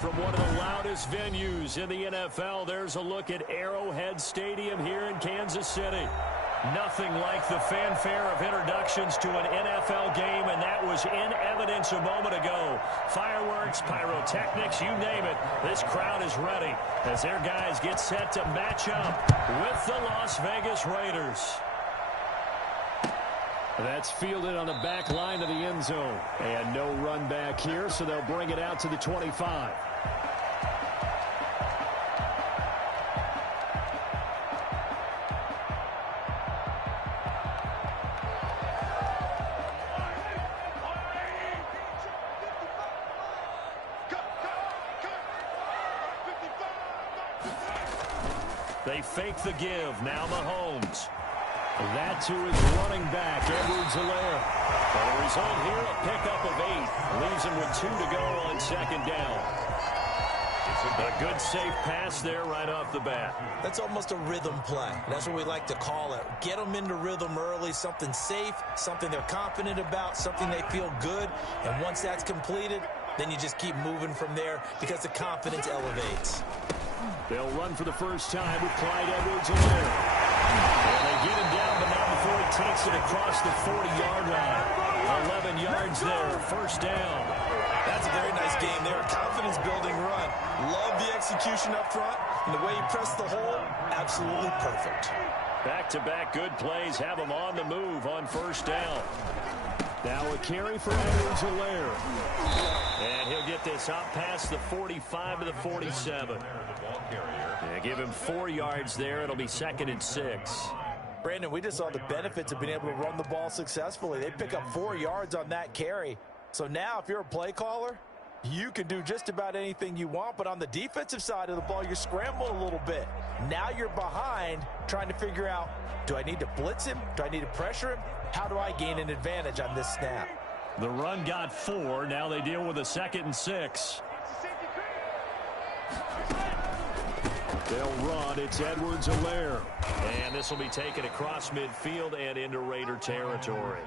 From one of the loudest venues in the NFL, there's a look at Arrowhead Stadium here in Kansas City. Nothing like the fanfare of introductions to an NFL game, and that was in evidence a moment ago. Fireworks, pyrotechnics, you name it. This crowd is ready as their guys get set to match up with the Las Vegas Raiders. That's fielded on the back line of the end zone. And no run back here, so they'll bring it out to the 25. They fake the give. Now Mahomes. That to his running back, Edwards-Helaire. The result here, a pickup of 8. Leaves him with 2 to go on second down. A good, safe pass there right off the bat. That's almost a rhythm play. That's what we like to call it. Get them into rhythm early, something safe, something they're confident about, something they feel good. And once that's completed, then you just keep moving from there because the confidence elevates. They'll run for the first time with Clyde Edwards-Helaire. And they get him down, but not before he takes it across the 40-yard line. 11 yards there, first down. That's a very nice game there. Confidence-building run. Love the execution up front, and the way he pressed the hole, absolutely perfect. Back-to-back good plays have him on the move on first down. Now a carry for Edwards-Helaire. And he'll get this up past the 45 to the 47. And give him 4 yards there. It'll be 2nd and 6. Brandon, we just saw the benefits of being able to run the ball successfully. They pick up 4 yards on that carry. So now if you're a play caller, you can do just about anything you want. But on the defensive side of the ball, you're scrambling a little bit. Now you're behind trying to figure out, do I need to blitz him? Do I need to pressure him? How do I gain an advantage on this snap? The run got 4. Now they deal with a 2nd and 6. They'll run. It's Edwards-Helaire. And this will be taken across midfield and into Raider territory.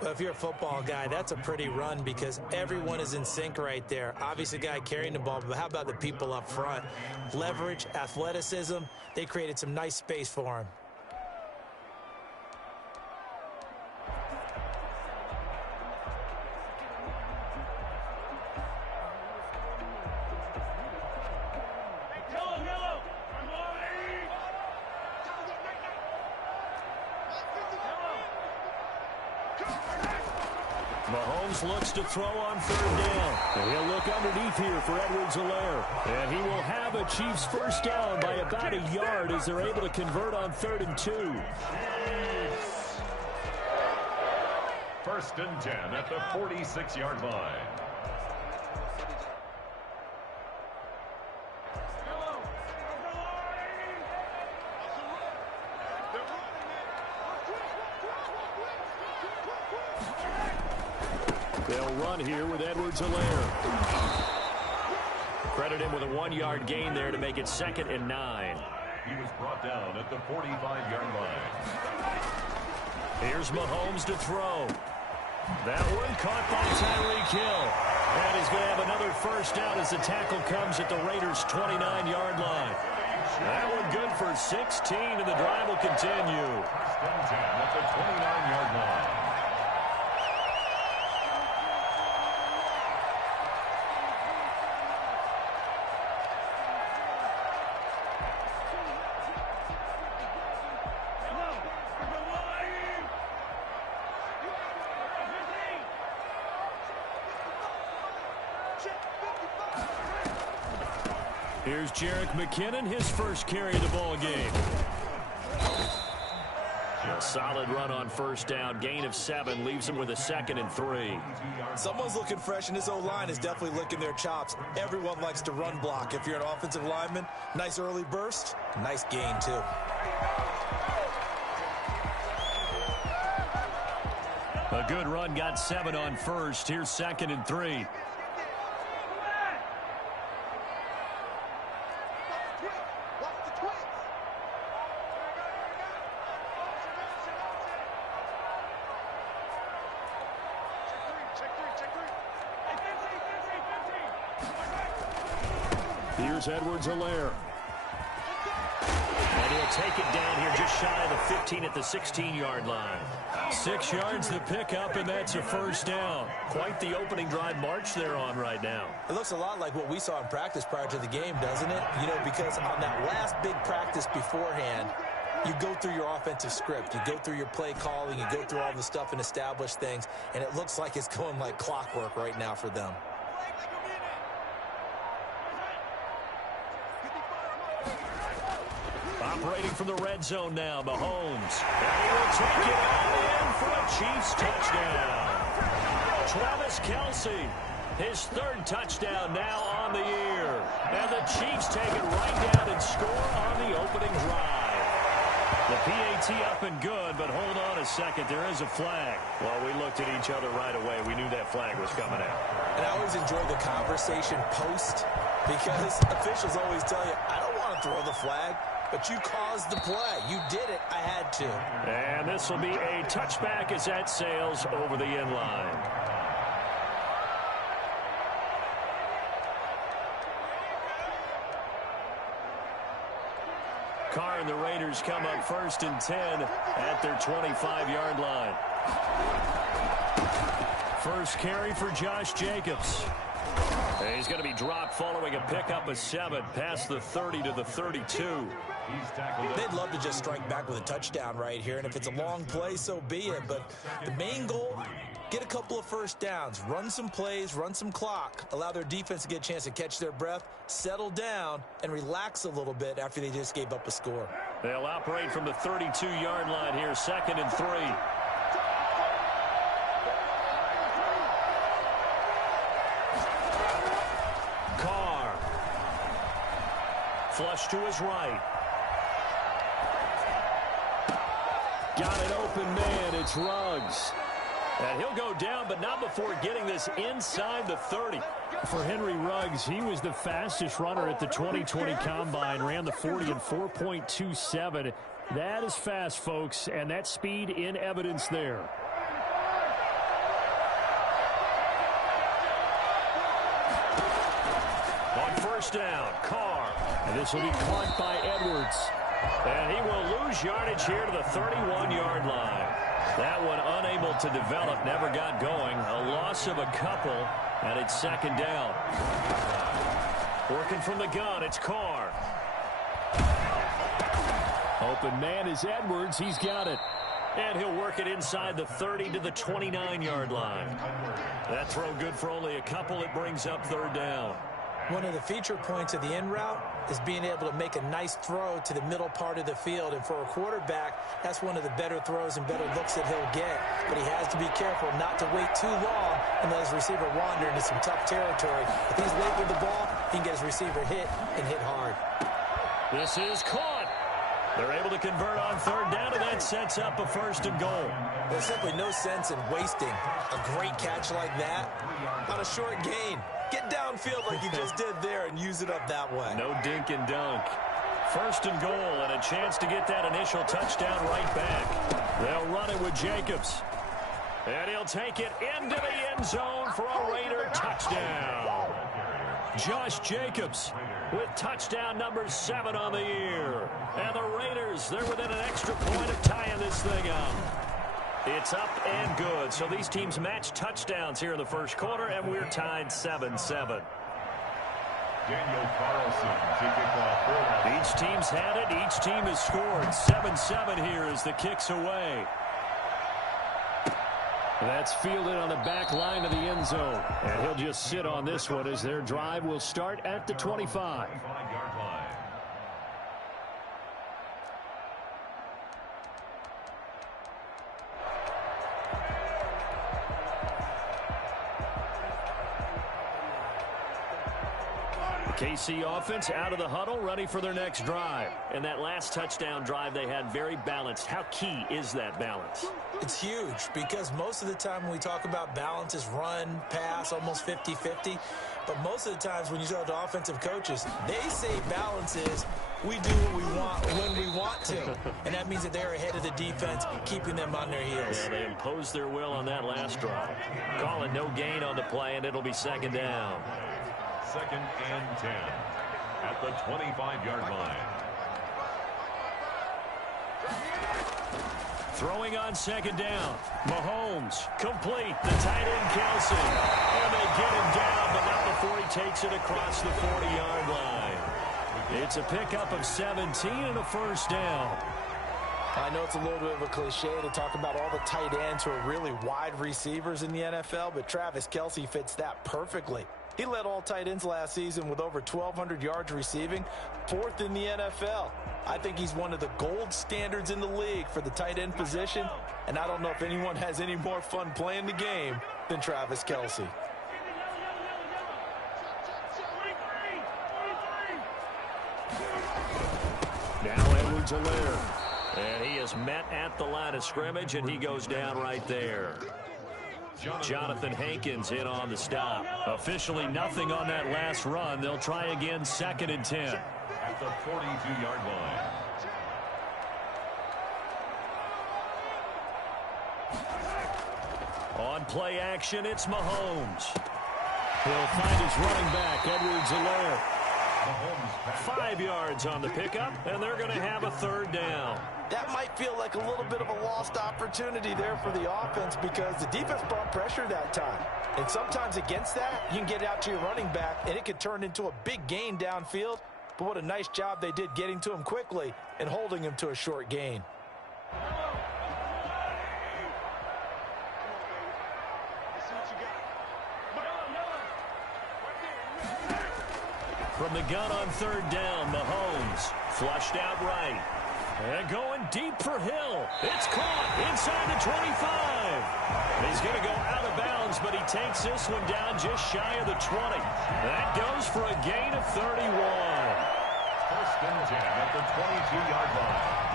Well, if you're a football guy, that's a pretty run because everyone is in sync right there. Obviously, the guy carrying the ball, but how about the people up front? Leverage, athleticism, they created some nice space for him. Mahomes looks to throw on 3rd down. And he'll look underneath here for Edwards-Helaire. And he will have a Chiefs first down by about a yard as they're able to convert on 3rd and 2. 1st and 10 at the 46-yard line. They'll run here with Edwards-Helaire. Credit him with a 1-yard gain there to make it 2nd and 9. He was brought down at the 45-yard line. Here's Mahomes to throw. That one caught by Tyreek Hill. And he's going to have another first down as the tackle comes at the Raiders' 29-yard line. That one good for 16, and the drive will continue. 1st and 10 at the 29-yard line. Here's Jerick McKinnon, his first carry of the ball game. A solid run on first down. Gain of 7 leaves him with a 2nd and 3. Someone's looking fresh, and this O-line is definitely licking their chops. Everyone likes to run block. If you're an offensive lineman, nice early burst, nice gain too. A good run, got 7 on first. Here's 2nd and 3. Here's Edwards-Helaire. And he'll take it down here just shy of the 15 at the 16-yard line. 6 yards the pickup, and that's a first down. Quite the opening drive march they're on right now. It looks a lot like what we saw in practice prior to the game, doesn't it? You know, because on that last big practice beforehand, you go through your offensive script. You go through your play calling. You go through all the stuff and establish things, and it looks like it's going like clockwork right now for them. Operating from the red zone now, Mahomes. And he will take it all in for a Chiefs touchdown. Travis Kelce, his 3rd touchdown now on the year. And the Chiefs take it right down and score on the opening drive. The PAT up and good, but hold on a second. There is a flag. Well, we looked at each other right away. We knew that flag was coming out. And I always enjoy the conversation post because officials always tell you, I don't want to throw the flag. But you caused the play. You did it. I had to. And this will be a touchback as that sails over the end line. Carr and the Raiders come up 1st and 10 at their 25-yard line. First carry for Josh Jacobs. And he's going to be dropped following a pickup of 7 past the 30 to the 32. They'd love to just strike back with a touchdown right here, and if it's a long play, so be it. But the main goal, get a couple of first downs, run some plays, run some clock, allow their defense to get a chance to catch their breath, settle down, and relax a little bit after they just gave up a score. They'll operate from the 32-yard line here, 2nd and 3. Carr. Flush to his right. Got an open man. It's Ruggs. And he'll go down, but not before getting this inside the 30. For Henry Ruggs, he was the fastest runner at the 2020 Combine, ran the 40 in 4.27. That is fast, folks, and that speed in evidence there. On first down, Carr. And this will be caught by Edwards. And he will lose yardage here to the 31-yard line. That one unable to develop, never got going. A loss of a couple, and it's 2nd down. Working from the gun, it's Carr. Open man is Edwards. He's got it. And he'll work it inside the 30 to the 29-yard line. That throw good for only a couple. It brings up 3rd down. One of the feature points of the in route is being able to make a nice throw to the middle part of the field. And for a quarterback, that's one of the better throws and better looks that he'll get. But he has to be careful not to wait too long and let his receiver wander into some tough territory. If he's late with the ball, he can get his receiver hit and hit hard. This is caught. They're able to convert on 3rd down, and that sets up a 1st and goal. There's simply no sense in wasting a great catch like that on a short gain. Get downfield like you just did there and use it up that way. No dink and dunk. 1st and goal, and a chance to get that initial touchdown right back. They'll run it with Jacobs. And he'll take it into the end zone for a Raider touchdown. Josh Jacobs with touchdown number 7 on the year. And the Raiders, they're within an extra point of tying this thing up. It's up and good. So these teams match touchdowns here in the first quarter, and we're tied 7-7. Daniel Carlson to kick off. Each team's had it. Each team has scored. 7-7 here as the kick's away. That's fielded on the back line of the end zone. And he'll just sit on this one as their drive will start at the 25. KC offense out of the huddle, ready for their next drive. And that last touchdown drive they had very balanced. How key is that balance? It's huge because most of the time when we talk about balance is run, pass, almost 50-50. But most of the times when you talk to offensive coaches, they say balance is we do what we want when we want to. And that means that they're ahead of the defense, keeping them on their heels. Yeah, they imposed their will on that last drive. Calling no gain on the play, and it'll be 2nd down. 2nd and 10. at the 25-yard line. Throwing on second down. Mahomes, complete. The tight end, Kelsey. And they get him down, but not before he takes it across the 40-yard line. It's a pickup of 17 and a first down. I know it's a little bit of a cliche to talk about all the tight ends who are really wide receivers in the NFL, but Travis Kelce fits that perfectly. He led all tight ends last season with over 1,200 yards receiving, 4th in the NFL. I think he's one of the gold standards in the league for the tight end position, and I don't know if anyone has any more fun playing the game than Travis Kelce. Now Edwards-Helaire. And he is met at the line of scrimmage, and he goes down right there. Jonathan Hankins in on the stop. Officially nothing on that last run. They'll try again, 2nd and 10. At the 42-yard line. On play action, it's Mahomes. He'll find his running back, Edwards-Helaire. 5 yards on the pickup, and they're going to have a 3rd down. That might feel like a little bit of a lost opportunity there for the offense because the defense brought pressure that time. And sometimes against that, you can get out to your running back, and it could turn into a big gain downfield. But what a nice job they did getting to him quickly and holding him to a short gain. From the gun on 3rd down, Mahomes flushed out right. And going deep for Hill. It's caught inside the 25. He's going to go out of bounds, but he takes this one down just shy of the 20. That goes for a gain of 31. 1st and 10 at the 22-yard line.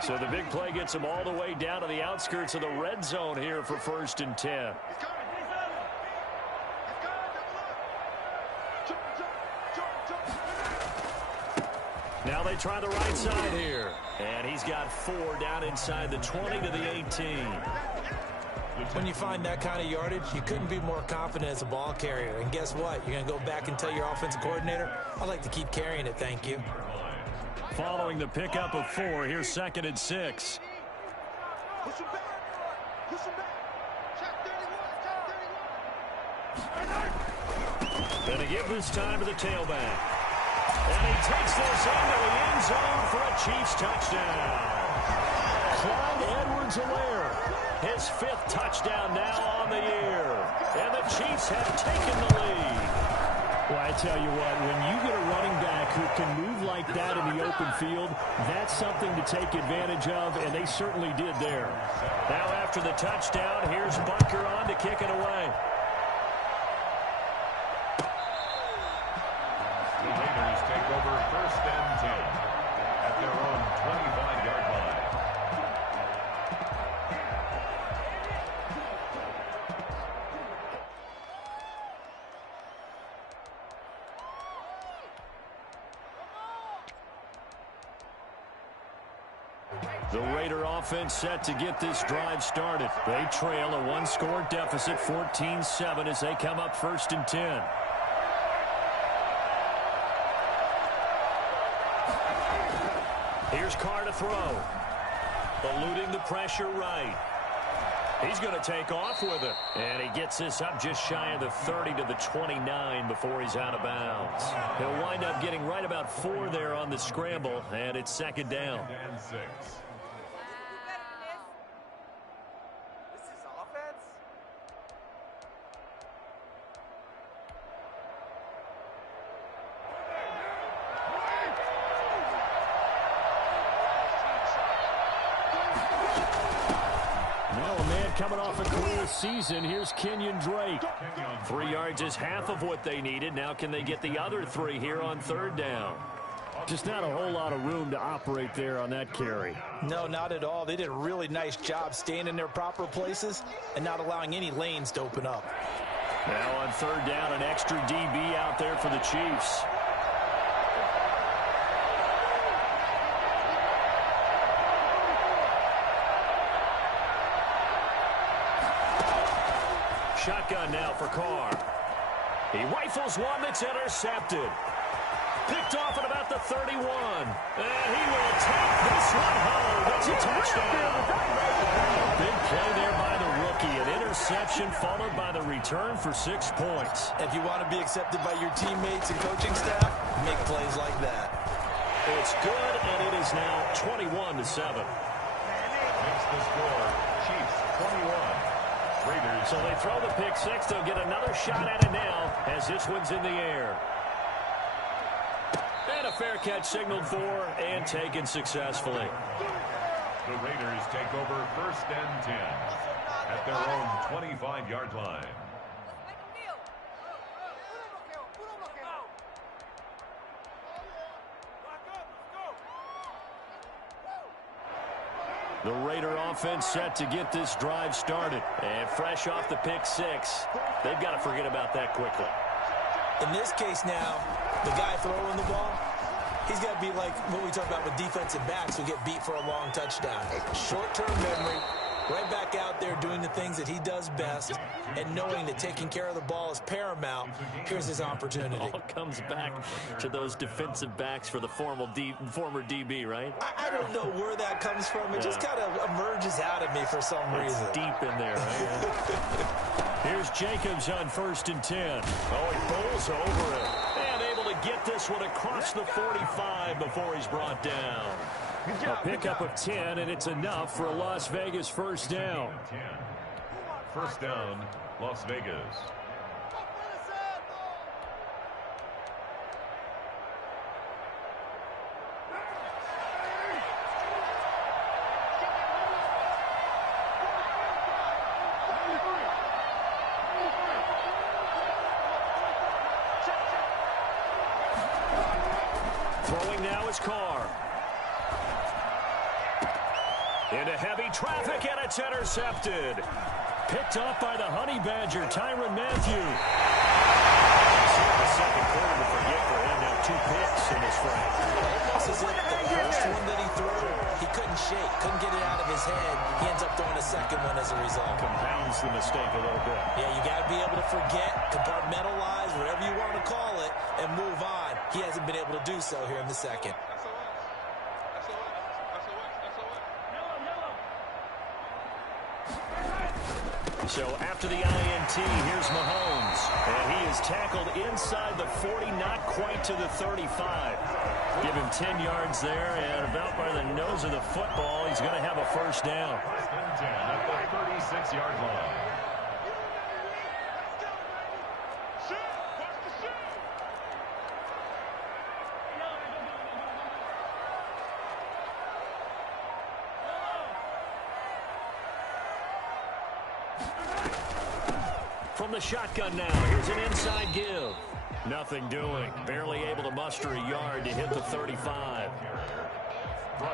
So the big play gets him all the way down to the outskirts of the red zone here for 1st and 10. Now they try the right side here. And he's got 4 down inside the 20 to the 18. When you find that kind of yardage, you couldn't be more confident as a ball carrier. And guess what? You're going to go back and tell your offensive coordinator, I'd like to keep carrying it, thank you. Following the pickup of 4, here's 2nd and 6. And he gives this time to the tailback. And he takes this into the end zone for a Chiefs touchdown. Clyde Edwards-Helaire, his 5th touchdown now on the year. And the Chiefs have taken the lead. Well, I tell you what, when you get a running back who can move like that in the open field, that's something to take advantage of, and they certainly did there. Now after the touchdown, here's Bunker on to kick it away. The Raiders take over 1st and 10 at their own 25-yard line. The Raider offense set to get this drive started. They trail a 1-score deficit, 14-7, as they come up 1st and 10. Here's Carr to throw. Eluding the pressure right. He's going to take off with it. And he gets this up just shy of the 30 to the 29 before he's out of bounds. He'll wind up getting right about 4 there on the scramble, and it's 2nd down. And 6. Coming off a career season, here's Kenyon Drake. 3 yards is half of what they needed. Now can they get the other 3 here on 3rd down? Just not a whole lot of room to operate there on that carry. No, not at all. They did a really nice job staying in their proper places and not allowing any lanes to open up. Now on 3rd down, an extra DB out there for the Chiefs. Shotgun now for Carr. He rifles one that's intercepted. Picked off at about the 31. And he will take this one home. It's a touchdown. Big play there by the rookie. An interception followed by the return for 6 points. If you want to be accepted by your teammates and coaching staff, make plays like that. It's good, and it is now 21-7. Makes the score, Chiefs 21. Raiders. So they throw the pick six. They'll get another shot at it now as this one's in the air. And a fair catch signaled for and taken successfully. The Raiders take over 1st and 10 at their own 25-yard line. The Raider offense set to get this drive started. And fresh off the pick six, they've got to forget about that quickly. In this case now, the guy throwing the ball, he's got to be like what we talk about with defensive backs who get beat for a long touchdown. Short-term memory, right back out there doing the things that he does best, and knowing that taking care of the ball is paramount. Here's his opportunity. It all comes back to those defensive backs for the former DB, right? I don't know where that comes from. It just kind of emerges out of me for some reason. It's deep in there, right? Here's Jacobs on 1st and 10. Oh, he bowls over it. And able to get this one across the 45 before he's brought down. A pickup of 10, and it's enough for a Las Vegas first down. 1st down, Las Vegas. Throwing now is Carr. Into heavy traffic, and it's intercepted. Picked off by the Honey Badger, Tyrann Mathieu. The second quarter to forget for him. Now 2 picks in this frame. Almost as if the first one that he threw, he couldn't shake, couldn't get it out of his head. He ends up throwing a second one as a result. Compounds the mistake a little bit. Yeah, you got to be able to forget, compartmentalize, whatever you want to call it, and move on. He hasn't been able to do so here in the second. So after the INT, here's Mahomes. And he is tackled inside the 40, not quite to the 35. Give him 10 yards there, and about by the nose of the football, he's going to have a first down. 1st and 10 at the 36-yard line. From the shotgun now, here's an inside give. Nothing doing. Barely able to muster a yard to hit the 35.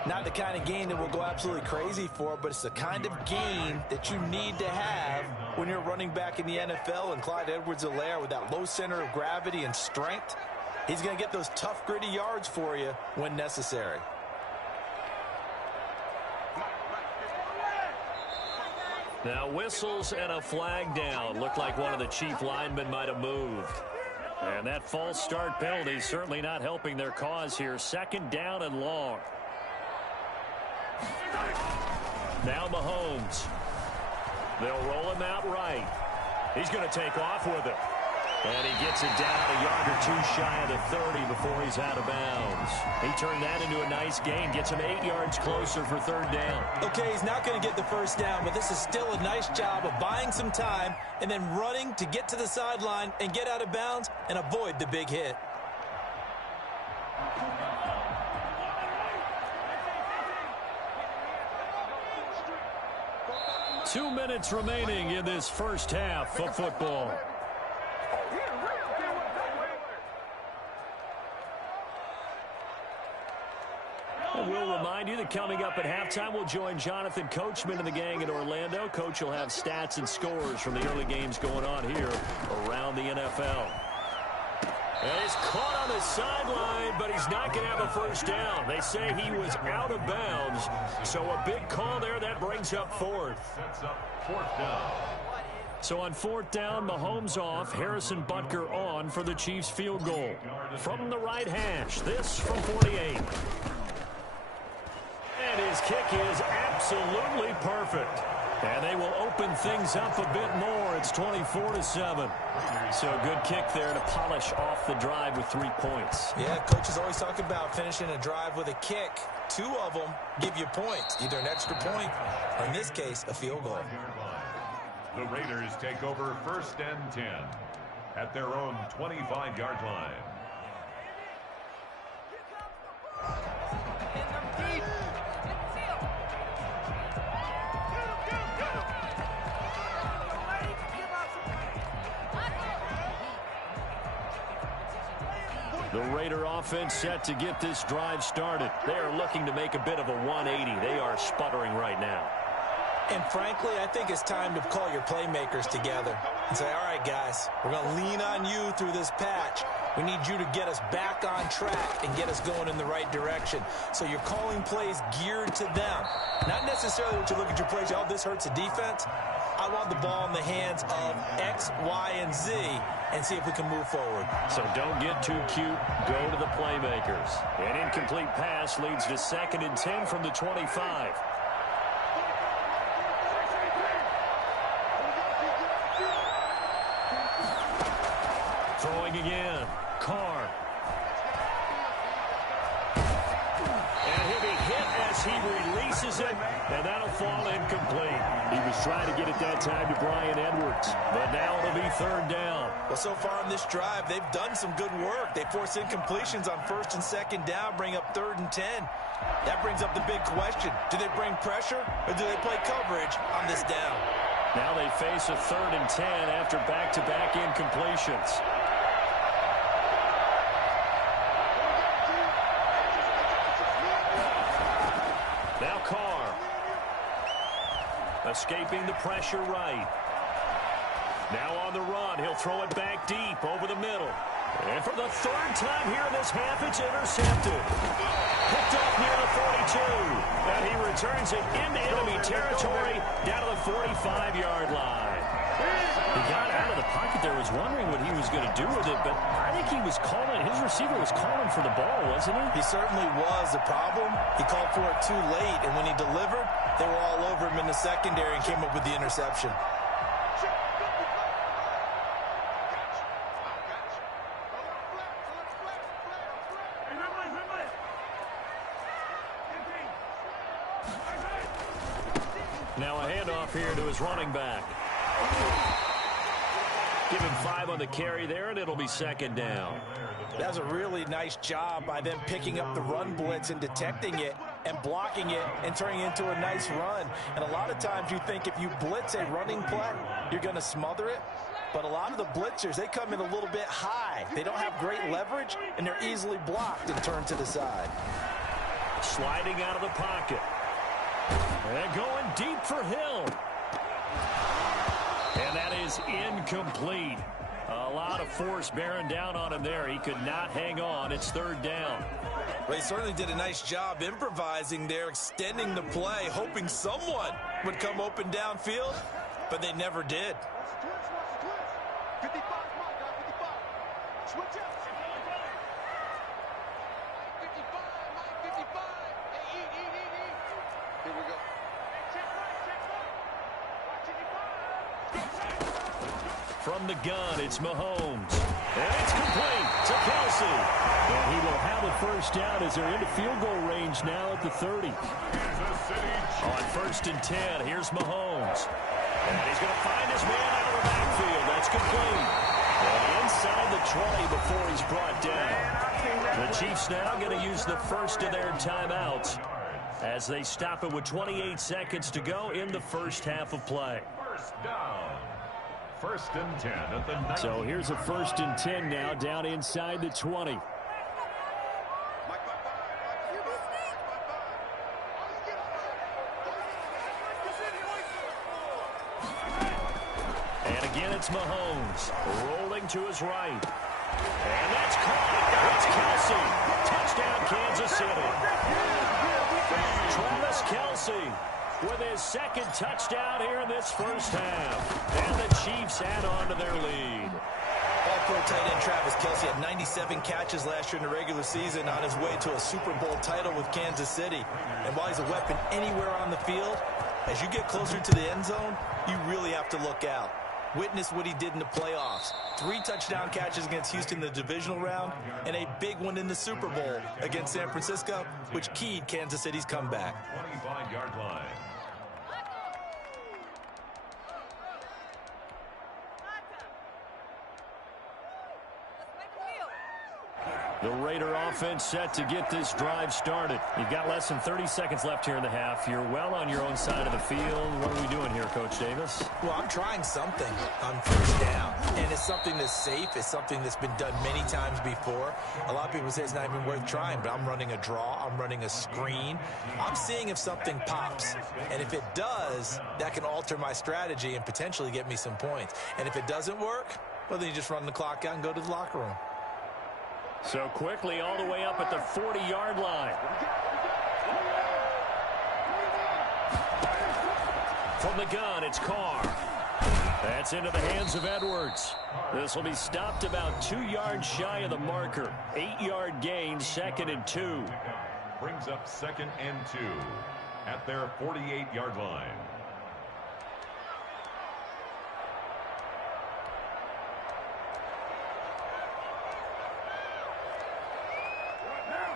Not the kind of game that we'll go absolutely crazy for, but it's the kind of game that you need to have when you're running back in the NFL. And Clyde Edwards-Helaire, with that low center of gravity and strength, he's going to get those tough, gritty yards for you when necessary. Now whistles and a flag down. Looked like one of the Chief linemen might have moved. And that false start penalty certainly not helping their cause here. 2nd down and long. Now Mahomes. They'll roll him out right. He's going to take off with it. And he gets it down a yard or 2 shy of the 30 before he's out of bounds. He turned that into a nice gain. Gets him 8 yards closer for 3rd down. Okay, he's not going to get the first down, but this is still a nice job of buying some time and then running to get to the sideline and get out of bounds and avoid the big hit. Two minutes remaining in this first half of football. And we'll remind you that coming up at halftime, we'll join Jonathan Coachman and the gang in Orlando. Coach will have stats and scores from the early games going on here around the NFL. And he's caught on the sideline, but he's not going to have a first down. They say he was out of bounds. So a big call there that brings up 4th. Sets up 4th down. So on 4th down, Mahomes off, Harrison Butker on for the Chiefs field goal. From the right hash, this from 48. And his kick is absolutely perfect. And they will open things up a bit more. It's 24-7. So a good kick there to polish off the drive with 3 points. Yeah, coaches always talk about finishing a drive with a kick. 2 of them give you points, either an extra point or, in this case, a field goal. The Raiders take over 1st and 10 at their own 25-yard line. The Raider offense set to get this drive started. They are looking to make a bit of a 180. They are sputtering right now. And frankly, I think it's time to call your playmakers together and say, all right, guys, we're going to lean on you through this patch. We need you to get us back on track and get us going in the right direction. So you're calling plays geared to them. Not necessarily what you look at your plays, oh, this hurts the defense. I want the ball in the hands of X, Y, and Z and see if we can move forward. So don't get too cute. Go to the playmakers. An incomplete pass leads to 2nd and 10 from the 25. Throwing again. Carr. And he'll be hit as he releases it, and that'll fall incomplete. He was trying to get it that time to Bryan Edwards, but now it'll be 3rd down. Well, so far on this drive, they've done some good work. They force incompletions on 1st and 2nd down, bring up 3rd and 10. That brings up the big question. Do they bring pressure, or do they play coverage on this down? Now they face a 3rd and 10 after back-to-back incompletions. Now Carr. Escaping the pressure right. Now on the run. He'll throw it back deep over the middle. And for the 3rd time here in this half, it's intercepted. Picked up near the 42. And he returns it into enemy territory down to the 45-yard line. He got out of the pocket there, was wondering what he was going to do with it, but I think he was calling, his receiver was calling for the ball, wasn't he? He certainly was. The problem, he called for it too late, and when he delivered, they were all over him in the secondary and came up with the interception. Now a handoff here to his running back. Give him 5 on the carry there, and it'll be 2nd down. That's a really nice job by them picking up the run blitz and detecting it and blocking it and turning it into a nice run. And a lot of times you think if you blitz a running play, you're going to smother it. But a lot of the blitzers, they come in a little bit high. They don't have great leverage, and they're easily blocked and turned to the side. Sliding out of the pocket. And going deep for Hill. And that is incomplete. A lot of force bearing down on him there. He could not hang on. It's 3rd down. Well, he certainly did a nice job improvising there, extending the play, hoping someone would come open downfield, but they never did. From the gun, it's Mahomes. And it's complete to Kelsey. And he will have a 1st down as they're into field goal range now at the 30. On 1st and 10, here's Mahomes. And he's going to find his man out of the backfield. That's complete. And inside the 20 before he's brought down. The Chiefs now going to use the first of their timeouts as they stop it with 28 seconds to go in the first half of play. 1st down. 1st and 10 at the 9. So here's a 1st and 10 now down inside the 20. And again, it's Mahomes rolling to his right. And that's caught. It's Kelsey. Touchdown, Kansas City. Travis Kelsey with his second touchdown here in this first half. And the Chiefs add on to their lead. All-pro tight end Travis Kelce had 97 catches last year in the regular season on his way to a Super Bowl title with Kansas City. And while he's a weapon anywhere on the field, as you get closer to the end zone, you really have to look out. Witness what he did in the playoffs. 3 touchdown catches against Houston in the divisional round, and a big one in the Super Bowl against San Francisco, which keyed Kansas City's comeback. 25-yard line. The Raider offense set to get this drive started. You've got less than 30 seconds left here in the half. You're well on your own side of the field. What are we doing here, Coach Davis? Well, I'm trying something on first down, and it's something that's safe. It's something that's been done many times before. A lot of people say it's not even worth trying, but I'm running a draw. I'm running a screen. I'm seeing if something pops, and if it does, that can alter my strategy and potentially get me some points. And if it doesn't work, well, then you just run the clock out and go to the locker room. So quickly all the way up at the 40-yard line. From the gun, it's Carr. That's into the hands of Edwards. This will be stopped about 2 yards shy of the marker. 8-yard gain, 2nd and 2. Brings up 2nd and 2 at their 48-yard line.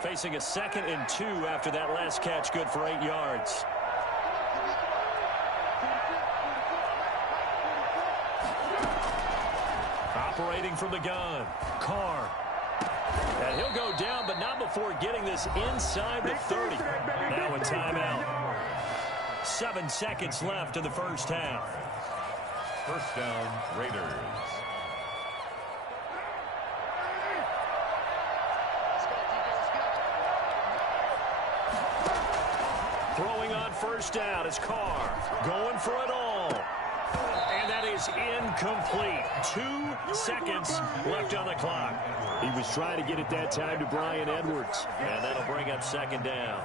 Facing a 2nd and 2 after that last catch, good for 8 yards. Operating from the gun, Carr. And he'll go down, but not before getting this inside the 30. Now a timeout. 7 seconds left in the first half. First down, Raiders. Throwing on first down is Carr. Going for it all. And that is incomplete. 2 seconds left on the clock. He was trying to get it that time to Bryan Edwards. And that'll bring up 2nd down.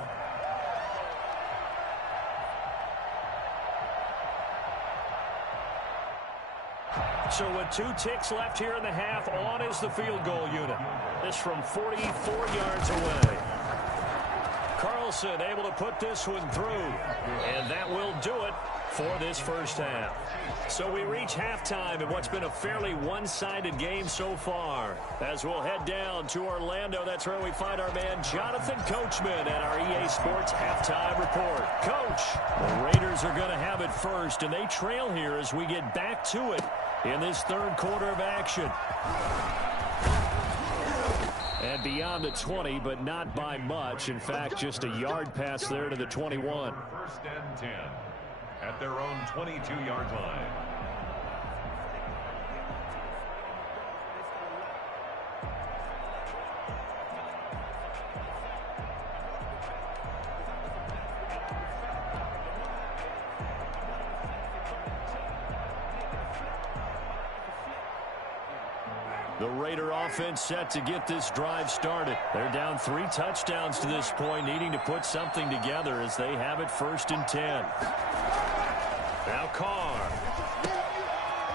So with 2 ticks left here in the half, on is the field goal unit. This from 44 yards away. Carlson able to put this one through, and that will do it for this first half. So we reach halftime in what's been a fairly one-sided game so far. As we'll head down to Orlando, that's where we find our man Jonathan Coachman at our EA Sports Halftime Report. Coach, the Raiders are going to have it first, and they trail here as we get back to it in this 3rd quarter of action. And beyond the 20, but not by much. In fact, just a yard pass there to the 21. 1st and 10 at their own 22-yard line. The Raider offense set to get this drive started. They're down 3 touchdowns to this point, needing to put something together as they have it 1st and 10. Now Carr.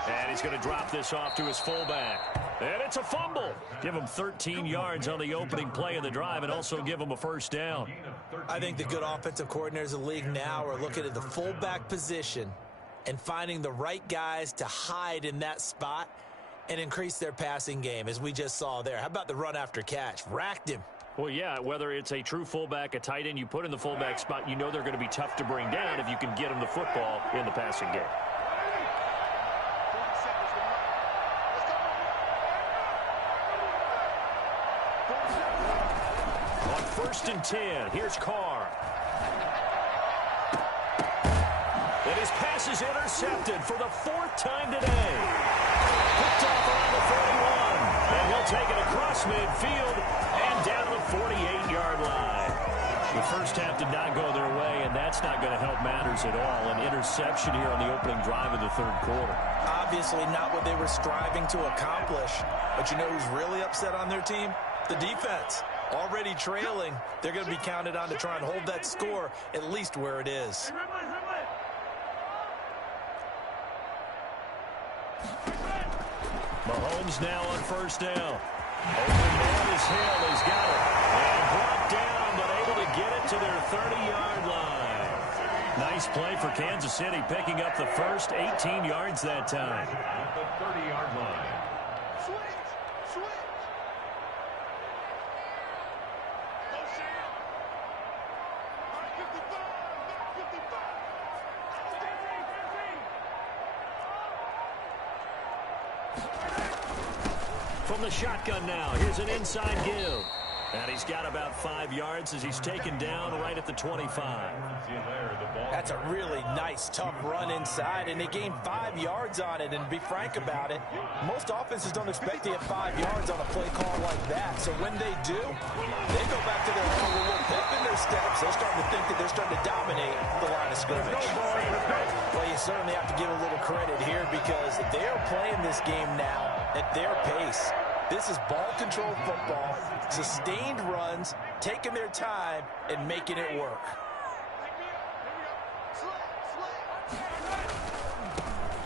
And he's going to drop this off to his fullback. And it's a fumble. Give him 13 yards on the opening play of the drive and also give him a 1st down. I think the good offensive coordinators in the league now are looking at the fullback position and finding the right guys to hide in that spot and increase their passing game, as we just saw there. How about the run after catch? Racked him. Well, yeah, whether it's a true fullback, a tight end you put in the fullback spot, you know they're going to be tough to bring down if you can get them the football in the passing game. On 1st and 10, here's Carr. And his pass is intercepted for the 4th time today. Picked off around the 41. And he'll take it across midfield and down to the 48-yard line. The first half did not go their way, and that's not going to help matters at all. An interception here on the opening drive of the 3rd quarter. Obviously not what they were striving to accomplish. But you know who's really upset on their team? The defense. Already trailing. They're going to be counted on to try and hold that score at least where it is. Mahomes now on first down. Open man is Hill. He's got it. And brought down, but able to get it to their 30-yard line. Nice play for Kansas City, picking up the first 18 yards that time. At the 30-yard line. From the shotgun now, here's an inside give. And he's got about 5 yards as he's taken down right at the 25. That's a really nice, tough run inside, and they gained 5 yards on it. And to be frank about it, most offenses don't expect to get 5 yards on a play call like that. So when they do, they go back to their own little pep in their steps. They're starting to think that they're starting to dominate the line of scrimmage. Well, you certainly have to give a little credit here because they are playing this game now at their pace. This is ball-controlled football, sustained runs, taking their time, and making it work.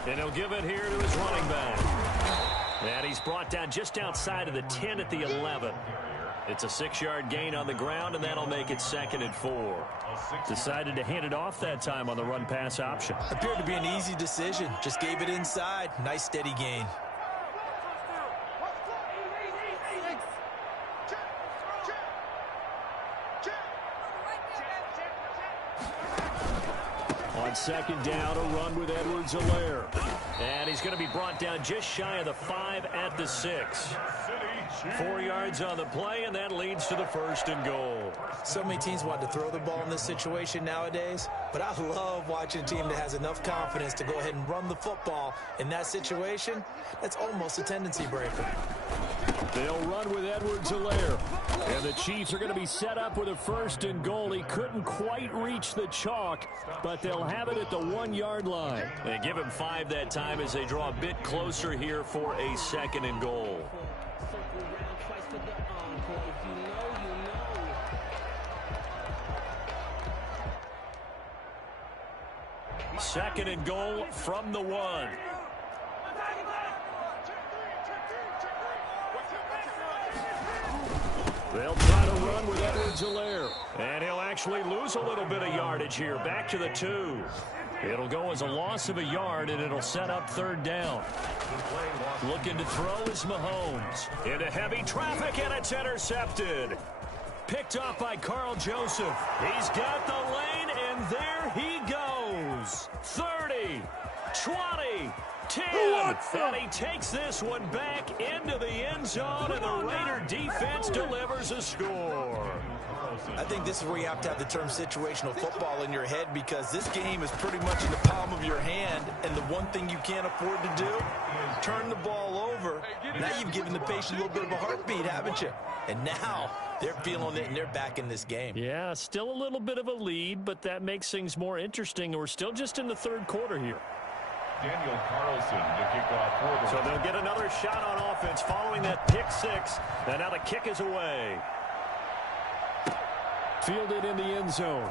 And he'll give it here to his running back. And he's brought down just outside of the 10 at the 11. It's a 6-yard gain on the ground, and that'll make it 2nd and 4. Decided to hand it off that time on the run-pass option. Appeared to be an easy decision. Just gave it inside. Nice, steady gain. On 2nd down, a run with Edwards-Helaire. And he's going to be brought down just shy of the 5 at the 6. 4 yards on the play, and that leads to the 1st and goal. So many teams want to throw the ball in this situation nowadays, but I love watching a team that has enough confidence to go ahead and run the football. In that situation, that's almost a tendency breaker. They'll run with Edwards-Helaire. And the Chiefs are going to be set up with a 1st and goal. He couldn't quite reach the chalk, but they'll have it at the 1-yard line. They give him 5 that time as they draw a bit closer here for a 2nd and goal. Second and goal from the 1. They'll try to run with Edwards-Helaire. And he'll actually lose a little bit of yardage here. Back to the 2. It'll go as a loss of a yard, and it'll set up 3rd down. Looking to throw is Mahomes. Into heavy traffic, and it's intercepted. Picked off by Carl Joseph. He's got the lane, and there he goes. 30, 20, 10. And he takes this one back into the end zone, and the Raider defense delivers a score. I think this is where you have to have the term situational football in your head, because this game is pretty much in the palm of your hand, and the one thing you can't afford to do, turn the ball over. Now you've given the patient a little bit of a heartbeat, haven't you? And now they're feeling it, and they're back in this game. Yeah, still a little bit of a lead, but that makes things more interesting. We're still just in the 3rd quarter here. Daniel Carlson to kick off for the... So they'll get another shot on offense following that pick 6. And now the kick is away. Fielded in the end zone.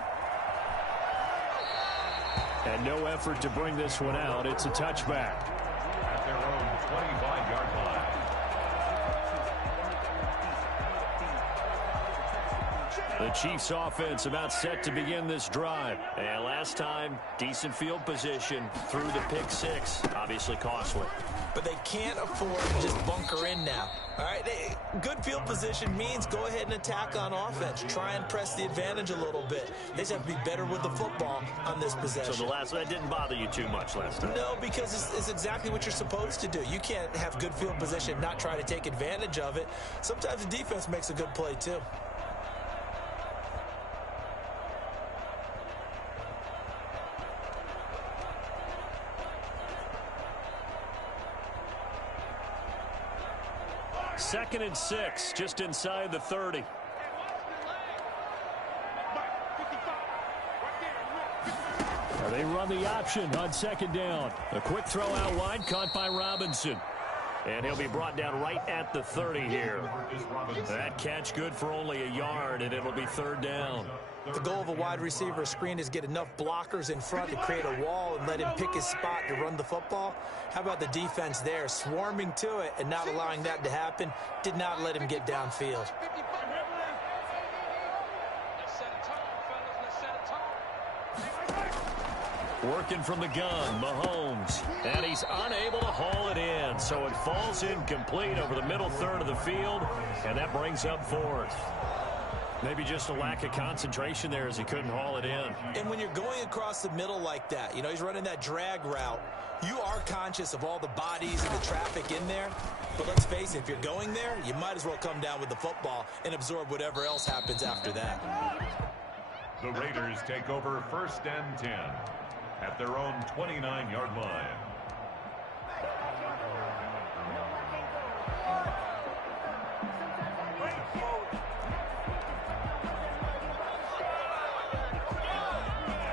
And no effort to bring this one out. It's a touchback. At their own 25-yard line. The Chiefs offense about set to begin this drive. And last time, decent field position through the pick 6. Obviously costly. But they can't afford to just bunker in now. All right, good field position means go ahead and attack on offense. Try and press the advantage a little bit. They just have to be better with the football on this possession. So that didn't bother you too much last time? No, because it's exactly what you're supposed to do. You can't have good field position, not try to take advantage of it. Sometimes the defense makes a good play too. Second and 6, just inside the 30. They run the option on 2nd down. A quick throw out wide, caught by Robinson. And he'll be brought down right at the 30 here. That catch good for only a yard, and it'll be 3rd down. The goal of a wide receiver screen is get enough blockers in front to create a wall and let him pick his spot to run the football. How about the defense there, swarming to it and not allowing that to happen? Did not let him get downfield. Working from the gun, Mahomes, and he's unable to haul it in, so it falls incomplete over the middle third of the field, and that brings up fourth. Maybe just a lack of concentration there as he couldn't haul it in. And when you're going across the middle like that, you know, he's running that drag route, you are conscious of all the bodies and the traffic in there. But let's face it, if you're going there, you might as well come down with the football and absorb whatever else happens after that. The Raiders take over 1st and 10 at their own 29-yard line.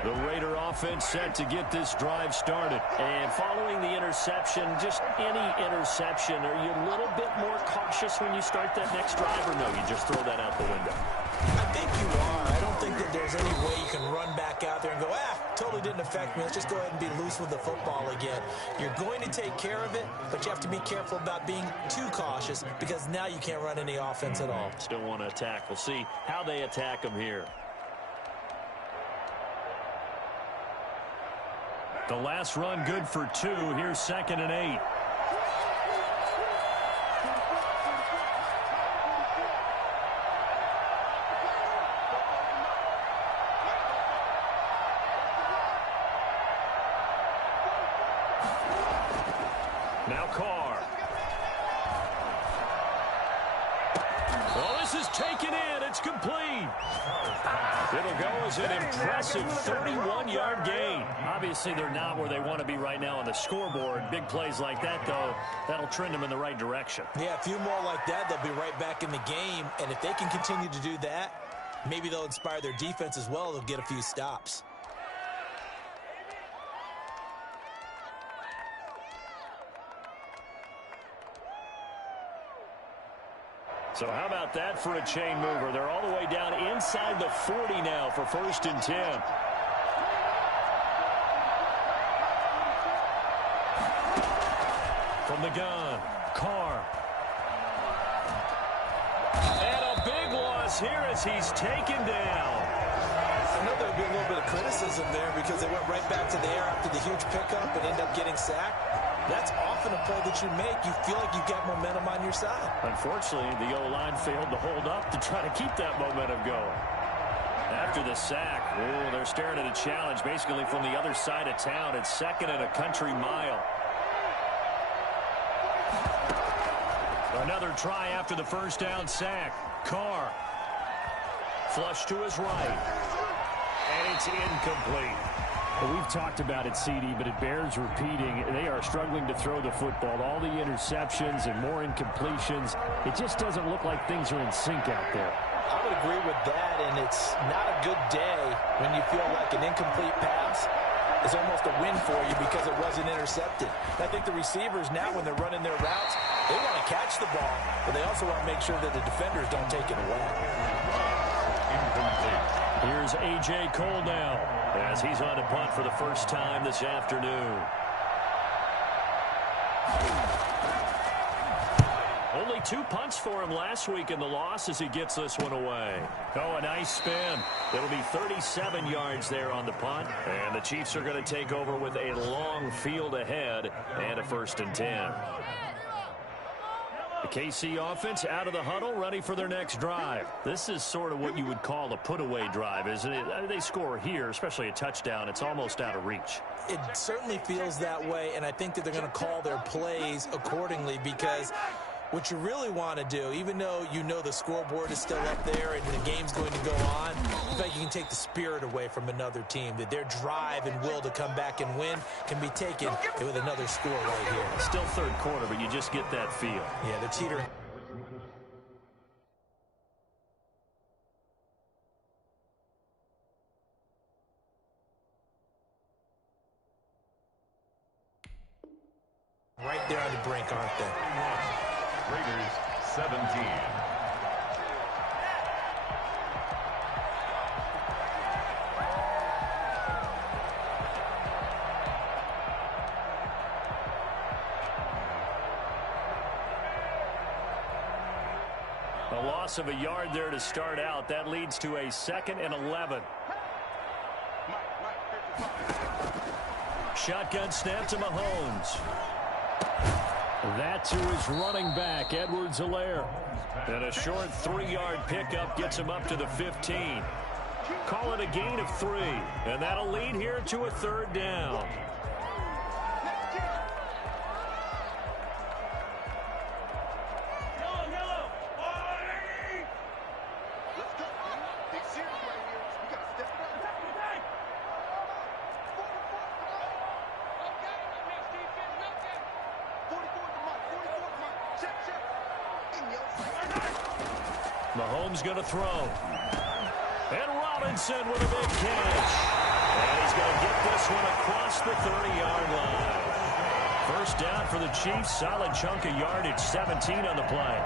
The Raider offense set to get this drive started. And following the interception, just any interception, are you a little bit more cautious when you start that next drive, or no, you just throw that out the window? I think you are. I don't think that there's any way you can run back out there and go, totally didn't affect me. Let's just go ahead and be loose with the football again. You're going to take care of it, but you have to be careful about being too cautious because now you can't run any offense at all. Still want to attack. We'll see how they attack them here. The last run good for 2. Here's 2nd and 8. Now Carr. Well, this is taken in. It's complete. It'll go as an impressive 31-yard gain. Obviously, they're not where they want to be right now on the scoreboard. Big plays like that, though, that'll trend them in the right direction. Yeah, a few more like that, they'll be right back in the game. And if they can continue to do that, maybe they'll inspire their defense as well. They'll get a few stops. So how about that for a chain mover? They're all the way down inside the 40 now for 1st and 10. From the gun, Carr. And a big loss here as he's taken down. I know there'll be a little bit of criticism there because they went right back to the air after the huge pickup and end up getting sacked. That's often a play that you make. You feel like you've got momentum on your side. Unfortunately, the O-line failed to hold up to try to keep that momentum going. After the sack, they're staring at a challenge basically from the other side of town. It's 2nd and a country mile. Another try after the first down sack. Carr. Flush to his right. And it's incomplete. Well, we've talked about it, CD, but it bears repeating. They are struggling to throw the football. All the interceptions and more incompletions. It just doesn't look like things are in sync out there. I would agree with that, and it's not a good day when you feel like an incomplete pass is almost a win for you because it wasn't intercepted. I think the receivers now, when they're running their routes, they want to catch the ball, but they also want to make sure that the defenders don't take it away. Here's A.J. Cole now as he's on to punt for the first time this afternoon. Only 2 punts for him last week in the loss as he gets this one away. Oh, a nice spin. It'll be 37 yards there on the punt, and the Chiefs are going to take over with a long field ahead and a 1st and 10. The KC offense out of the huddle, ready for their next drive. This is sort of what you would call a put-away drive, isn't it? They score here, especially a touchdown. It's almost out of reach. It certainly feels that way, and I think that they're going to call their plays accordingly because what you really want to do, even though you know the scoreboard is still up there and the game's going to go on, I think you can take the spirit away from another team, that their drive and will to come back and win can be taken with another score right here. Still 3rd quarter, but you just get that feel. Yeah, they're teetering. Right there on the brink, aren't they? Raiders 17. A loss of a yard there to start out. That leads to a 2nd and 11. Shotgun snap to Mahomes. That to his running back, Edwards-Helaire. And a short 3-yard pickup gets him up to the 15. Call it a gain of 3. And that'll lead here to a 3rd down. Mahomes going to throw. And Robinson with a big catch. And he's going to get this one across the 30-yard line. First down for the Chiefs. Solid chunk of yardage, 17 on the play.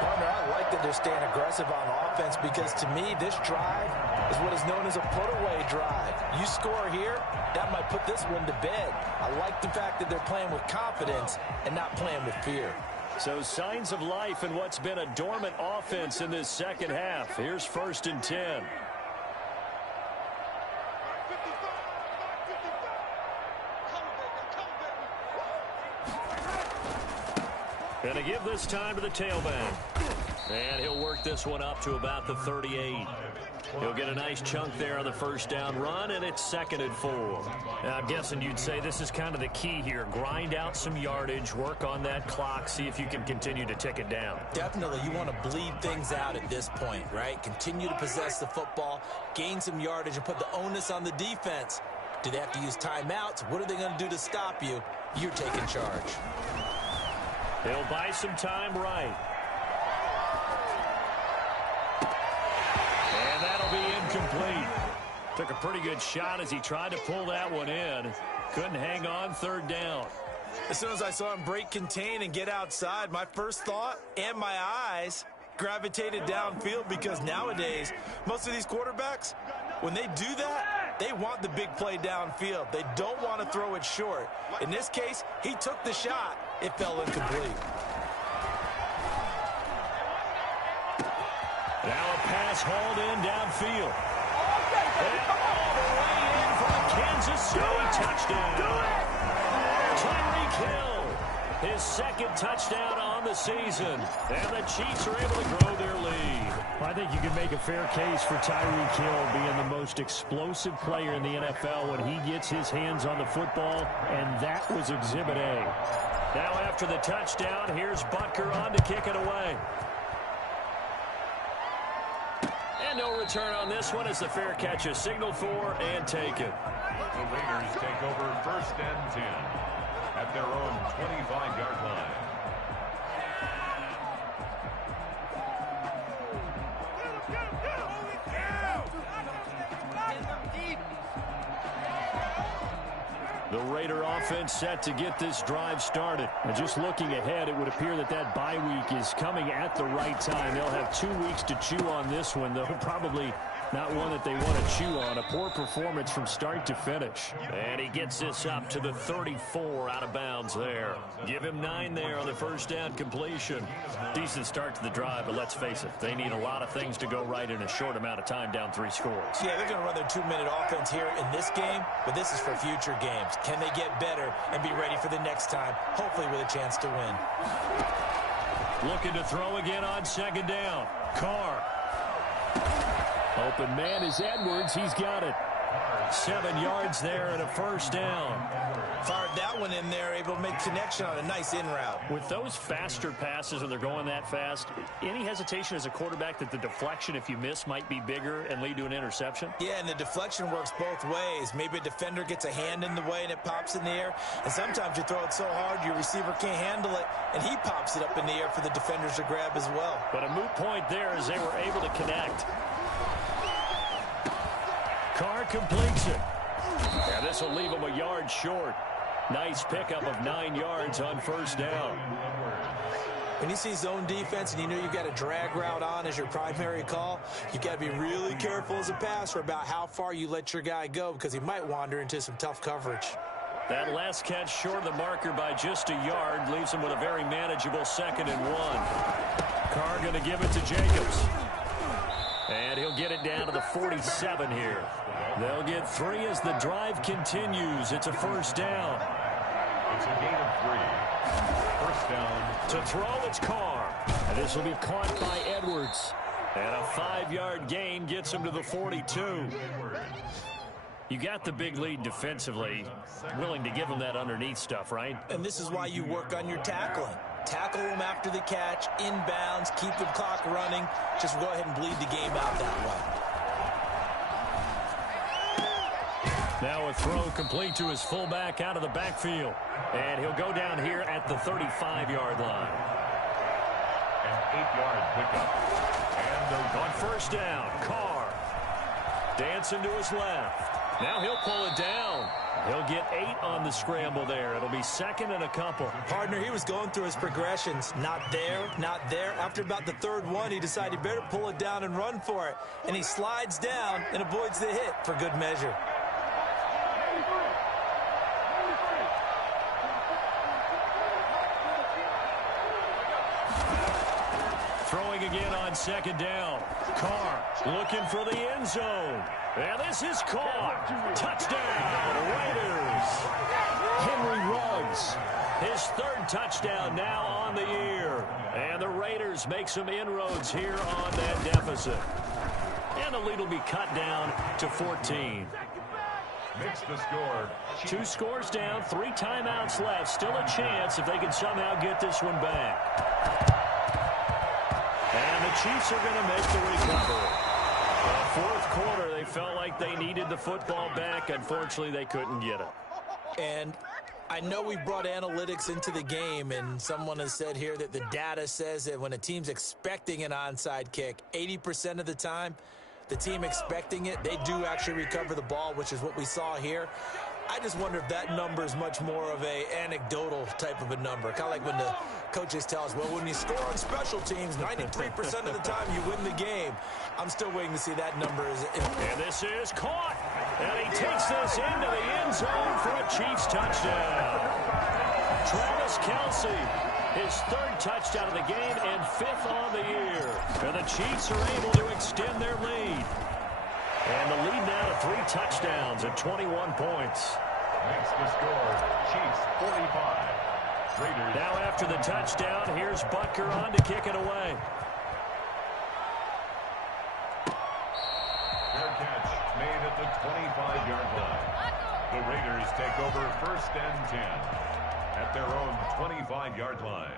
Partner, I like that they're staying aggressive on offense because to me, this drive is what is known as a put-away drive. You score here, that might put this one to bed. I like the fact that they're playing with confidence and not playing with fear. So signs of life in what's been a dormant offense in this second half. Here's 1st and 10. And to give this time to the tailback. And he'll work this one up to about the 38. He'll get a nice chunk there on the first down run, and it's 2nd and 4. Now, I'm guessing you'd say this is kind of the key here. Grind out some yardage, work on that clock, see if you can continue to tick it down. Definitely, you want to bleed things out at this point, right? Continue to possess the football, gain some yardage, and put the onus on the defense. Do they have to use timeouts? What are they going to do to stop you? You're taking charge. He'll buy some time right. And that'll be incomplete. Took a pretty good shot as he tried to pull that one in. Couldn't hang on, 3rd down. As soon as I saw him break contain and get outside, my first thought and my eyes gravitated downfield because nowadays, most of these quarterbacks, when they do that, they want the big play downfield. They don't want to throw it short. In this case, he took the shot. It fell incomplete. Now a pass hauled in downfield. And all the way in for a Kansas City touchdown. Tyreek Hill, his 2nd touchdown on the season. And the Chiefs are able to grow their lead. I think you can make a fair case for Tyreek Hill being the most explosive player in the NFL when he gets his hands on the football, and that was Exhibit A. Now after the touchdown, here's Butker on to kick it away. And no return on this one as the fair catch is signaled for and taken. The Raiders take over 1st and 10 at their own 25-yard line. The Raider offense set to get this drive started. And just looking ahead, it would appear that that bye week is coming at the right time. They'll have 2 weeks to chew on this one, though probably not one that they want to chew on. A poor performance from start to finish. And he gets this up to the 34 out of bounds there. Give him 9 there on the first down completion. Decent start to the drive, but let's face it, they need a lot of things to go right in a short amount of time down 3 scores. Yeah, they're going to run their 2-minute offense here in this game, but this is for future games. Can they get better and be ready for the next time, hopefully with a chance to win? Looking to throw again on 2nd down. Carr. Open man is Edwards. He's got it. 7 yards there and a first down. Fired that one in there, able to make connection on a nice in route. With those faster passes when they're going that fast, any hesitation as a quarterback that the deflection, if you miss, might be bigger and lead to an interception? Yeah, and the deflection works both ways. Maybe a defender gets a hand in the way and it pops in the air. And sometimes you throw it so hard your receiver can't handle it, and he pops it up in the air for the defenders to grab as well. But a moot point there as they were able to connect. Carr completes it. Yeah, this will leave him a yard short. Nice pickup of 9 yards on first down. When you see zone defense and you know you've got a drag route on as your primary call, you've got to be really careful as a passer about how far you let your guy go because he might wander into some tough coverage. That last catch short of the marker by just a yard leaves him with a very manageable 2nd and 1. Carr going to give it to Jacobs. And he'll get it down to the 47 here. They'll get 3 as the drive continues. It's a first down. It's a gain of 3. First down. To throw, it's Carr. And this will be caught by Edwards. And a 5-yard gain gets him to the 42. You got the big lead defensively. Willing to give him that underneath stuff, right? And this is why you work on your tackling. Tackle them after the catch, inbounds, keep the clock running. Just go ahead and bleed the game out that way. Now a throw complete to his fullback out of the backfield. And he'll go down here at the 35-yard line. An 8-yard pickup. And they're on first down, Carr. Dancing to his left. Now he'll pull it down. He'll get 8 on the scramble there. It'll be second and a couple. Partner, he was going through his progressions. Not there, not there. After about the third one, he decided he better pull it down and run for it. And he slides down and avoids the hit for good measure. Throwing again on second down. Carr looking for the end zone. And this is caught. Touchdown, Raiders. Henry Ruggs, his 3rd touchdown now on the year. And the Raiders make some inroads here on that deficit. And the lead will be cut down to 14. makes the score. 2 scores down, 3 timeouts left. Still a chance if they can somehow get this one back. And the Chiefs are going to make the recovery. Fourth quarter, they felt like they needed the football back. Unfortunately, they couldn't get it. And I know we brought analytics into the game, and someone has said here that the data says that when a team's expecting an onside kick, 80% of the time, the team expecting it, they do actually recover the ball, which is what we saw here. I just wonder if that number is much more of a anecdotal type of a number. Kind of like when the coaches tell us, well, when you score on special teams, 93% of the time you win the game. I'm still waiting to see that number. And this is caught. And he takes this into the end zone for a Chiefs touchdown. Travis Kelce, his 3rd touchdown of the game and 5th on the year. And the Chiefs are able to extend their lead. And the lead now to 3 touchdowns at 21 points. Makes the score. Chiefs 45. Raiders. Now after the touchdown, here's Butker on to kick it away. Fair catch made at the 25-yard line. The Raiders take over 1st and 10 at their own 25-yard line.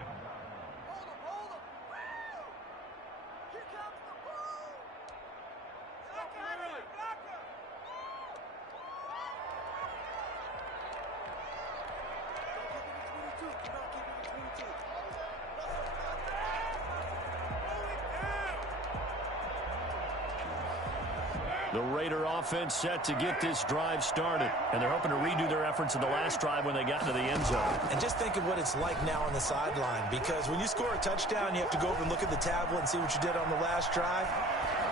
The Raider offense set to get this drive started. And they're hoping to redo their efforts in the last drive when they got into the end zone. And just think of what it's like now on the sideline. Because when you score a touchdown, you have to go over and look at the tablet and see what you did on the last drive.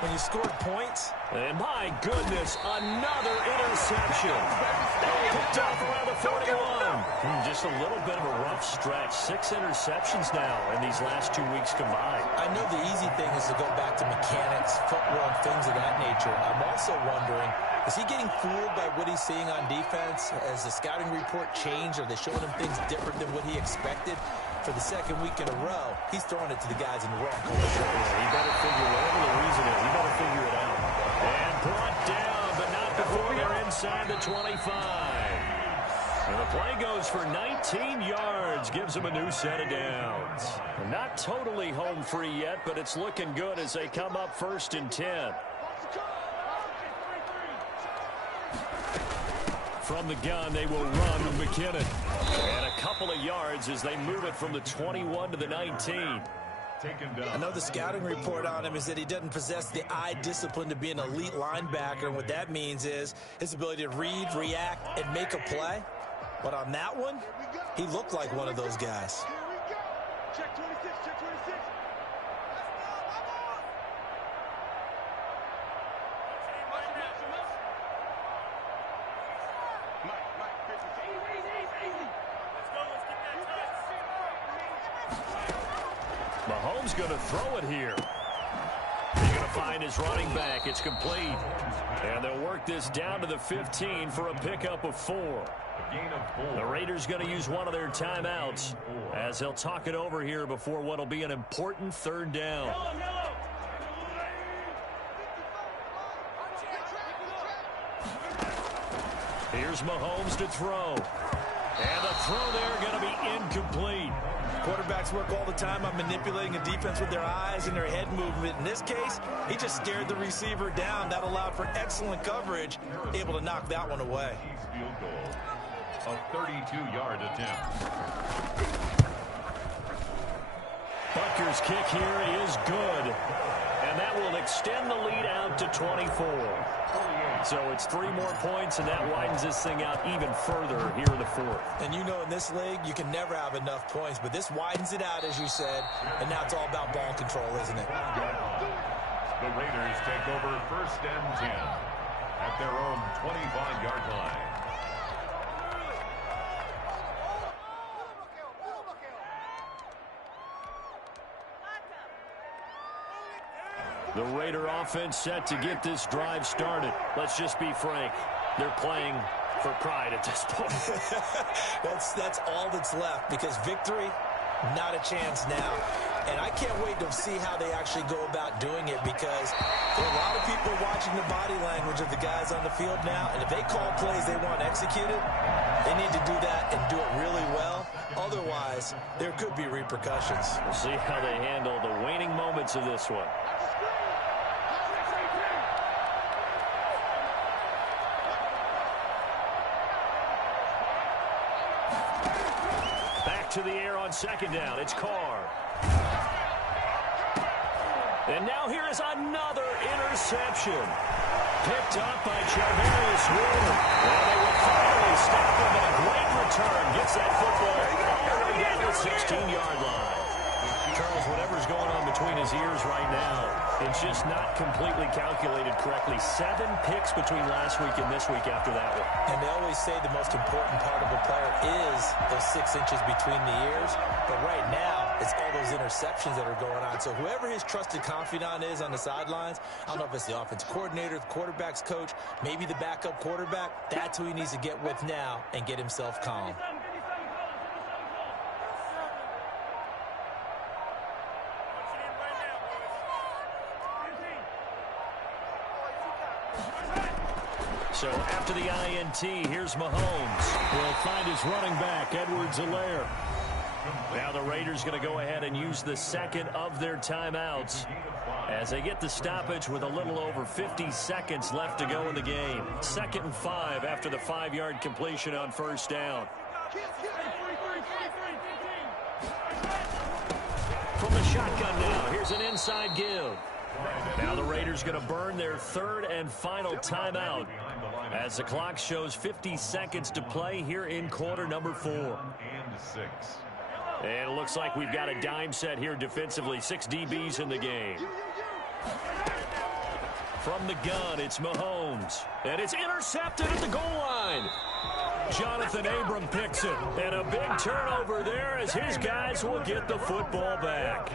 When you scored points. And my goodness, another interception. Picked off around the 41. Just a little bit of a rough stretch. 6 interceptions now in these last 2 weeks combined. I know the easy thing is to go back to mechanics, footwork, things of that nature. I'm also wondering, is he getting fooled by what he's seeing on defense? Has the scouting report changed? Are they showing him things different than what he expected? For the 2nd week in a row, he's throwing it to the guys in the wrong color shirts. He better figure whatever the reason is. He better figure it out. And brought down, but not before they're inside the 25. And the play goes for 19 yards. Gives him a new set of downs. Not totally home free yet, but it's looking good as they come up 1st and 10. From the gun, they will run with McKinnon. And a couple of yards as they move it from the 21 to the 19. I know the scouting report on him is that he doesn't possess the eye discipline to be an elite linebacker. And what that means is his ability to read, react, and make a play. But on that one, he looked like one of those guys. Check 26, check 26. Mahomes going to throw it here. He's going to find his running back. It's complete. And they'll work this down to the 15 for a pickup of 4. The Raiders going to use one of their timeouts as they'll talk it over here before what will be an important 3rd down. Here's Mahomes to throw. And the throw there going to be incomplete. Quarterbacks work all the time on manipulating a defense with their eyes and their head movement. In this case, he just stared the receiver down. That allowed for excellent coverage, able to knock that one away. Field goal, a 32-yard attempt. Butker's kick here is good. And that will extend the lead out to 24. So it's 3 more points, and that widens this thing out even further here in the 4th. And you know in this league, you can never have enough points, but this widens it out, as you said, and now it's all about ball control, isn't it? The Raiders take over 1st and 10 at their own 25-yard line. The Raider offense set to get this drive started. Let's just be frank. They're playing for pride at this point. That's all that's left, because victory, not a chance now. And I can't wait to see how they actually go about doing it, because there are a lot of people watching the body language of the guys on the field now, and if they call plays they want executed, they need to do that and do it really well. Otherwise, there could be repercussions. We'll see how they handle the waning moments of this one. To the air on 2nd down. It's Carr. And now here is another interception. Picked up by Charvarius Ward. Well, they will finally stop him, and a great return. Gets that football all the way down to the 16-yard line. Charles, whatever's going on between his ears right now, it's just not completely calculated correctly. 7 picks between last week and this week after that one. And they always say the most important part of a player is those 6 inches between the ears. But right now, it's all those interceptions that are going on. So whoever his trusted confidant is on the sidelines, I don't know if it's the offensive coordinator, the quarterback's coach, maybe the backup quarterback, that's who he needs to get with now and get himself calm. So after the INT, here's Mahomes. Will find his running back, Edwards-Helaire. Now the Raiders going to go ahead and use the 2nd of their timeouts as they get the stoppage with a little over 50 seconds left to go in the game. 2nd and 5 after the 5-yard completion on 1st down. From the shotgun now, here's an inside give. Now the Raiders going to burn their 3rd and final timeout as the clock shows 50 seconds to play here in quarter number 4. And 6. And it looks like we've got a dime set here defensively. 6 DBs in the game. From the gun, it's Mahomes. And it's intercepted at the goal line. Jonathan Abram picks it. And a big turnover there as his guys will get the football back.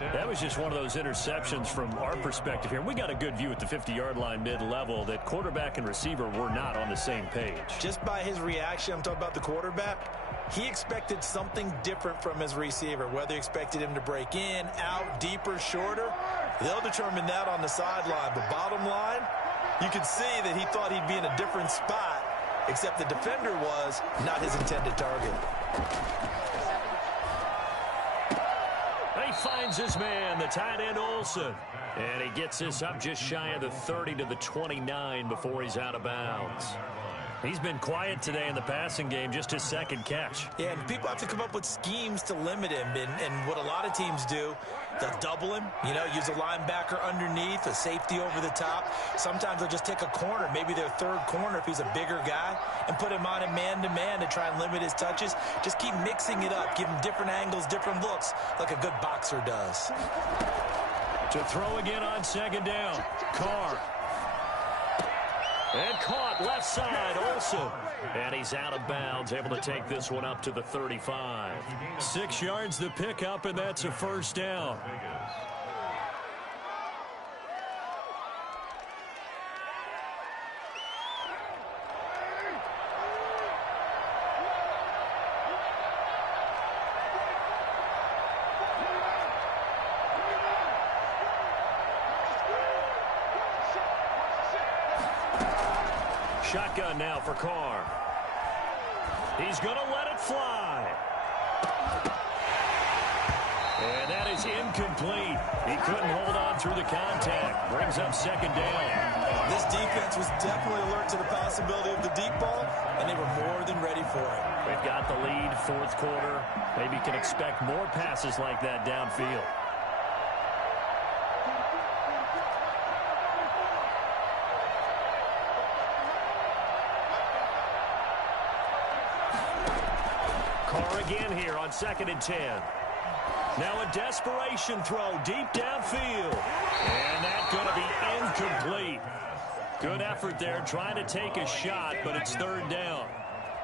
That was just one of those interceptions from our perspective here. We got a good view at the 50-yard line mid-level that quarterback and receiver were not on the same page. Just by his reaction, I'm talking about the quarterback, he expected something different from his receiver, whether he expected him to break in, out, deeper, shorter. They'll determine that on the sideline. But bottom line, you could see that he thought he'd be in a different spot, except the defender was not his intended target. He finds his man, the tight end Olsen. And he gets this up just shy of the 30 to the 29 before he's out of bounds. He's been quiet today in the passing game, just his 2nd catch. Yeah, and people have to come up with schemes to limit him. And what a lot of teams do, they'll double him, use a linebacker underneath, a safety over the top. Sometimes they'll just take a corner, maybe their 3rd corner if he's a bigger guy, and put him on a man-to-man to try and limit his touches. Just keep mixing it up, give him different angles, different looks, like a good boxer does. To throw again on 2nd down, Carr. And caught left side, Olsen. And he's out of bounds, able to take this one up to the 35. 6 yards the pickup, and that's a first down. Shotgun now for Carr. He's going to let it fly. And that is incomplete. He couldn't hold on through the contact. Brings up second down. This defense was definitely alert to the possibility of the deep ball, and they were more than ready for it. They've got the lead, fourth quarter. Maybe can expect more passes like that downfield. Again here on 2nd and 10. Now a desperation throw deep downfield. And that's going to be incomplete. Good effort there trying to take a shot, but it's third down.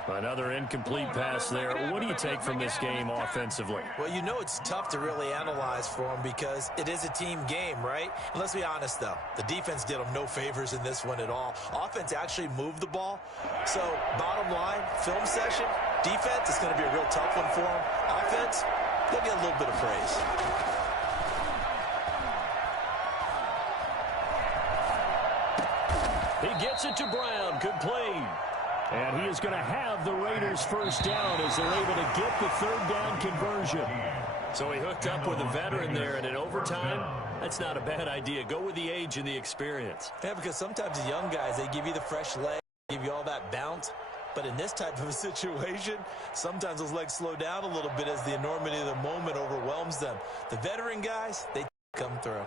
Another incomplete pass there. What do you take from this game offensively? Well, you know it's tough to really analyze for them because it is a team game, right? And let's be honest, though. The defense did them no favors in this one at all. Offense actually moved the ball. So, bottom line, film session, defense is going to be a real tough one for them. Offense, they'll get a little bit of praise. He gets it to Brown. Good play. And he is going to have the Raiders first down as they're able to get the third down conversion. So he hooked up with a veteran there, and in overtime, that's not a bad idea. Go with the age and the experience. Yeah, because sometimes the young guys, they give you the fresh leg, give you all that bounce. But in this type of a situation, sometimes those legs slow down a little bit as the enormity of the moment overwhelms them. The veteran guys, they come through.